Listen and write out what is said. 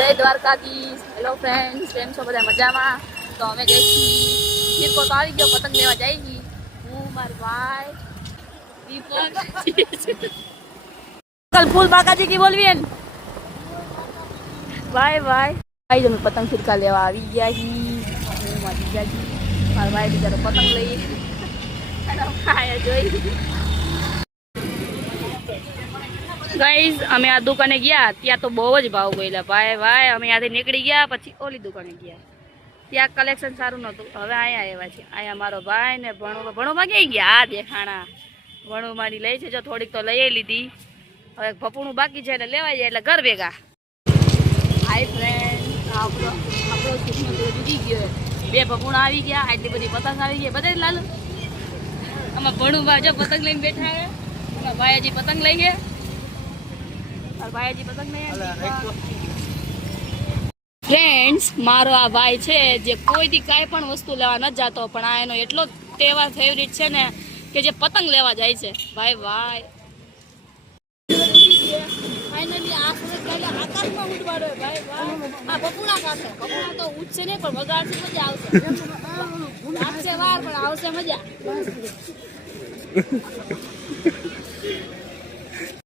જય Dwarkadhish. Hello friends, કેમ છો બધા? મજામાં? તો અમે જઈ છીએ તો આવી ગયો, પતંગ લેવા જઈ ગઈ હું, મારો ભાઈ દીપક. कल फूल बाकाजी की बोलवी है बाय बाय भाई जो पतंग फिरका लेवा આવી ગયા હી હું મારી જાજી મારા ભાઈ બિચારો પતંગ લઈ અને ખાય જોઈ. ગાઈઝ અમે આ દુકાને ગયા ત્યાં તો બહુ જ ભાવ ગયેલા ભાઈ ભાઈ. અમે ત્યાંથી નીકળી ગયા પછી ઓલી દુકાને ગયા ત્યાં કલેક્શન સારું નહોતું. હવે અહીંયા આવ્યા છે. અહીંયા મારો ભાઈ ને ભણોમાં ક્યાંય ગયા? આ દેખાણા ભણોમાંની લઈ છે જો થોડીક તો લઈ લીધી. હવે ભપુણું બાકી છે એટલે લેવાય જાય એટલે ઘર ભેગા. હાય ફ્રેન્ડ, આપણો સુખનો તો જુદી ગયો. બે ભપુણા આવી ગયા, આટલી બધી પતંગ આવી ગઈ. બધા લાલ આમાં ભણું જો પતંગ લઈને બેઠા હે. એમાં ભાઈજી પતંગ લઈ ગયા. ભાઈજી પતંગ લઈ ફ્રેન્ડ્સ, મારો આ ભાઈ છે જે કોઈ દી કાંઈ પણ વસ્તુ લેવા ન જતો, પણ આ એનો એટલો તહેવાર ફેવરિટ છે ને કે જે પતંગ લેવા જાય છે. ભાઈ ભાઈ ફાઇનલી આ સુરત ગાલે આકાશમાં ઉડવાડો ભાઈ ભાઈ. આ બપુણા કાઢે બપુણા તો ઉડશે નહીં પણ વગાડશે મજા આવશે. આવશે વાર પણ આવશે મજા.